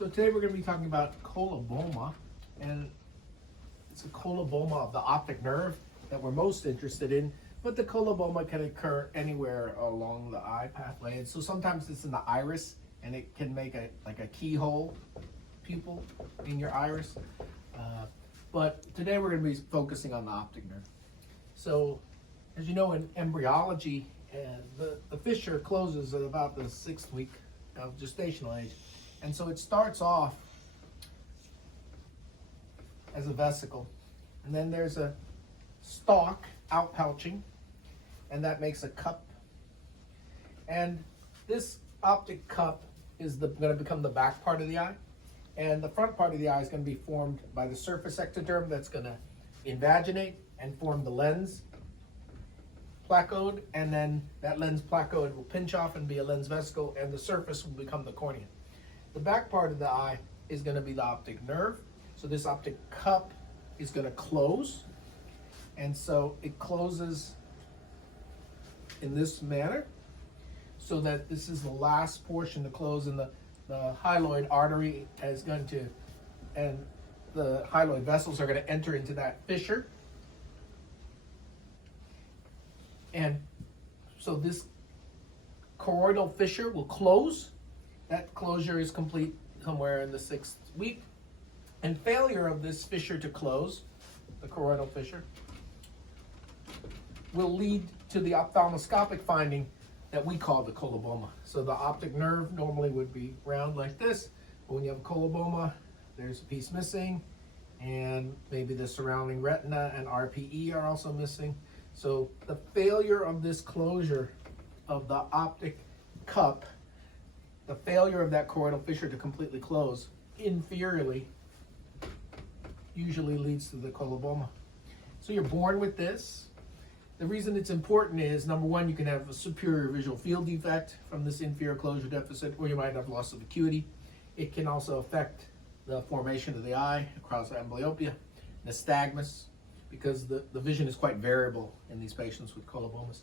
So today we're going to be talking about coloboma, and it's a coloboma of the optic nerve that we're most interested in, but the coloboma can occur anywhere along the eye pathway. And so sometimes it's in the iris, and it can make a keyhole pupil in your iris. But today we're going to be focusing on the optic nerve. So as you know, in embryology, the fissure closes at about the 6th week of gestational age. And so it starts off as a vesicle, and then there's a stalk outpouching, and that makes a cup. And this optic cup is going to become the back part of the eye, and the front part of the eye is going to be formed by the surface ectoderm that's going to invaginate and form the lens placode, and then that lens placode will pinch off and be a lens vesicle, and the surface will become the cornea. The back part of the eye is going to be the optic nerve. So this optic cup is going to close, and so it closes in this manner, so that this is the last portion to close, and the hyaloid artery is going to, and the hyaloid vessels are going to enter into that fissure. And so this choroidal fissure will close. That closure is complete somewhere in the 6th week. And failure of this fissure to close, the choroidal fissure, will lead to the ophthalmoscopic finding that we call the coloboma. So the optic nerve normally would be round like this, but when you have a coloboma, there's a piece missing, and maybe the surrounding retina and RPE are also missing. So the failure of this closure of the optic cup, the failure of that choroidal fissure to completely close inferiorly, usually leads to the coloboma. So you're born with this. The reason it's important is, number one, you can have a superior visual field defect from this inferior closure deficit, or you might have loss of acuity. It can also affect the formation of the eye, cause amblyopia, nystagmus, because the vision is quite variable in these patients with colobomas.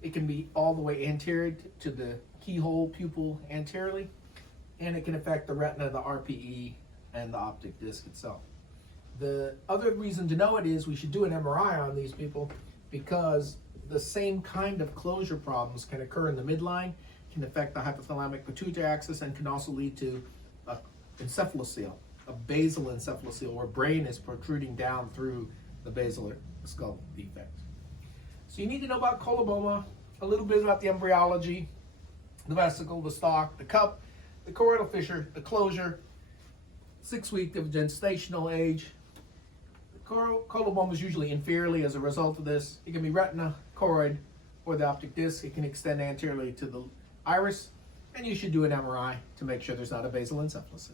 It can be all the way anterior to the keyhole pupil anteriorly, and it can affect the retina, the RPE, and the optic disc itself. The other reason to know it is we should do an MRI on these people, because the same kind of closure problems can occur in the midline, can affect the hypothalamic pituitary axis, and can also lead to an encephalocele, a basal encephalocele, where brain is protruding down through the basilar skull defect. So you need to know about coloboma, a little bit about the embryology, the vesicle, the stalk, the cup, the choroidal fissure, the closure, 6th week of gestational age. The coloboma is usually inferiorly as a result of this. It can be retina, choroid, or the optic disc. It can extend anteriorly to the iris, and you should do an MRI to make sure there's not a basal encephalocele.